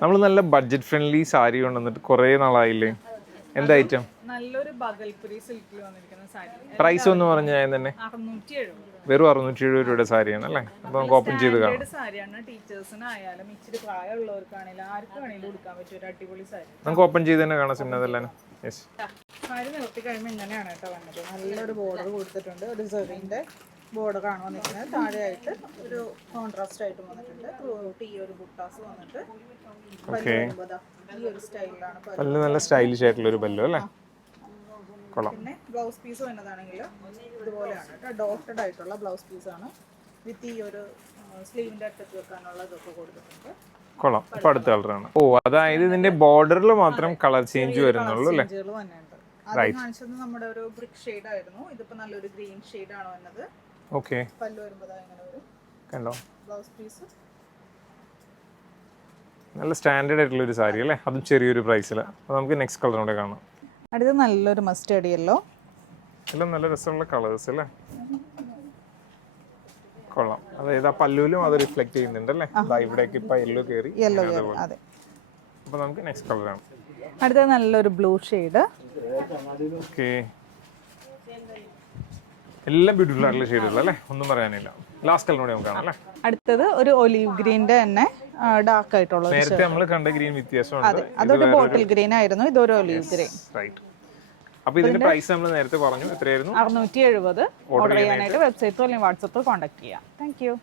നമ്മൾ നല്ല budget friendly sari കൊണ്ടുവന്നിട്ട് കുറേ നാളായില്ലേ? എന്താ ഐറ്റം? നല്ലൊരു ബഗൽപുരി സിൽക്കിൽ വന്നിരിക്കുന്ന സാരി. പ്രൈസ് ഒന്ന് പറഞ്ഞാൽ തന്നെ 670. വെറും 670 രൂപയുടെ സാരിയാണ് അല്ലേ? അപ്പോൾ നമുക്ക് ഓപ്പൺ ചെയ്ത് കാണാം. സാരിയാണ്. ടീച്ചേഴ്സിനായാലും ഇച്ചിരി പ്രായമുള്ളവർക്കാണെങ്കിലും ആർക്ക് വേണമെങ്കിലും കൊടുക്കാൻ പറ്റിയ ഒരു അടിപൊളി സാരി. നമുക്ക് ഓപ്പൺ ചെയ്ത് തന്നെ കാണാം സിന്നതല്ലേ? യെസ്. സാരി നിർത്തി കഴിയുമ്പോൾ ഇങ്ങനെയാണ് കേട്ടോ വന്നത്. നല്ലൊരു ബോർഡർ കൊടുത്തിട്ടുണ്ട്. ഒരു സെറിന്റെ ബോർഡർ ആണ് വന്നിരിക്കുന്നത്. താഴെയായിട്ട് ഒരു കോൺട്രാസ്റ്റ് ആയിട്ട് വന്നിട്ടുണ്ട്. ഈ ഒരു ബുട്ടാസ് വന്നിട്ട് ഈ ഒരു സ്റ്റൈലിലാണ് പല്ല്. നല്ല സ്റ്റൈലിഷ് ആയിട്ടുള്ള ഒരു പല്ലു അല്ലേ? കൊള്ളാം. പിന്നെ ബ്ലൗസ് പീസ് വരുന്നതാണെങ്കിൽ ഇതുപോലെയാണ് കേട്ടോ. ഡോട്ടഡ് ആയിട്ടുള്ള ബ്ലൗസ് പീസാണ്. വിത്ത് ഈ ഒരു സ്ലീവിന്റെ അറ്റത്ത് വെക്കാനുള്ള ഇതൊക്കെ കൊടുത്തിട്ടുണ്ട്. കൊള്ളാം. ഇപ്പൊ അടുത്ത കളറാണ്. ഓ, അതായത് ഇതിന്റെ ബോർഡറിൽ മാത്രം കളർ ചേഞ്ച് വരുന്നുള്ളൂ അല്ലേ? കാണിച്ചത് നമ്മുടെ ഒരു ബ്രിക്ക് ഷെയ്ഡ് ആയിരുന്നു. ഇതിപ്പോ നല്ലൊരു ഗ്രീൻ ഷെയ്ഡ് ആണ് വന്നത്. ഓക്കെ. പല്ല് വരുമ്പോൾ ഇങ്ങനെ വരും. കണ്ടോ? ബ്ലൗസ് പീസ് നല്ല സ്റ്റാൻഡേർഡ് ആയിട്ടുള്ള ഒരു സാരി അല്ലേ? അതും ചെറിയൊരു പ്രൈസിൽ. അപ്പോൾ നമുക്ക് നെക്സ്റ്റ് കളർ കൂടെ കാണാം. അടുത്ത നല്ലൊരു മസ്റ്റേർഡ് യെല്ലോ. എല്ലാം നല്ല രസമുള്ള കളേഴ്സ് അല്ലേ? കൊള്ളാം. അതായത് ആ പല്ലുവിലും അത് റിഫ്ലക്ട് ചെയ്യുന്നുണ്ട് അല്ലേ? ഇവിടേക്ക് ഇപ്പൊ യെല്ലോ കയറി. അതെ. അപ്പോൾ നമുക്ക് നെക്സ്റ്റ് കളറാണ്. അടുത്ത നല്ലൊരു ബ്ലൂ ഷെയ്ഡ്. ഓക്കെ. എല്ലാം ബ്യൂട്ടിഫുൾ ആയിട്ടുള്ള ഷെയ്ഡുകൾ അല്ലേ? ഒന്നും പറയാനില്ല. ലാസ്റ്റ് കളർ കൂടെ നമുക്ക് കാണാം അല്ലേ? അടുത്തത് ഒരു ഒലീവ് ഗ്രീന്റെ തന്നെ ഡാർക്ക് ആയിട്ടുള്ള. നേരത്തെ നമ്മൾ കണ്ട ഗ്രീൻ വ്യത്യാസമുണ്ട്. അതൊരു ബോട്ടിൽ ഗ്രീൻ ആയിരുന്നു. ഇതൊരു ഒലീവ് ഗ്രീൻ. റൈറ്റ്. അപ്പോൾ ഇതിന്റെ പ്രൈസ് നമ്മൾ നേരത്തെ പറഞ്ഞു. എത്രയായിരുന്നു? 670. ഓർഡർ ചെയ്യാനായിട്ട് വെബ്സൈറ്റോ അല്ലെങ്കിൽ വാട്സപ്പോ കോൺടാക്ട് ചെയ്യാം. Thank you.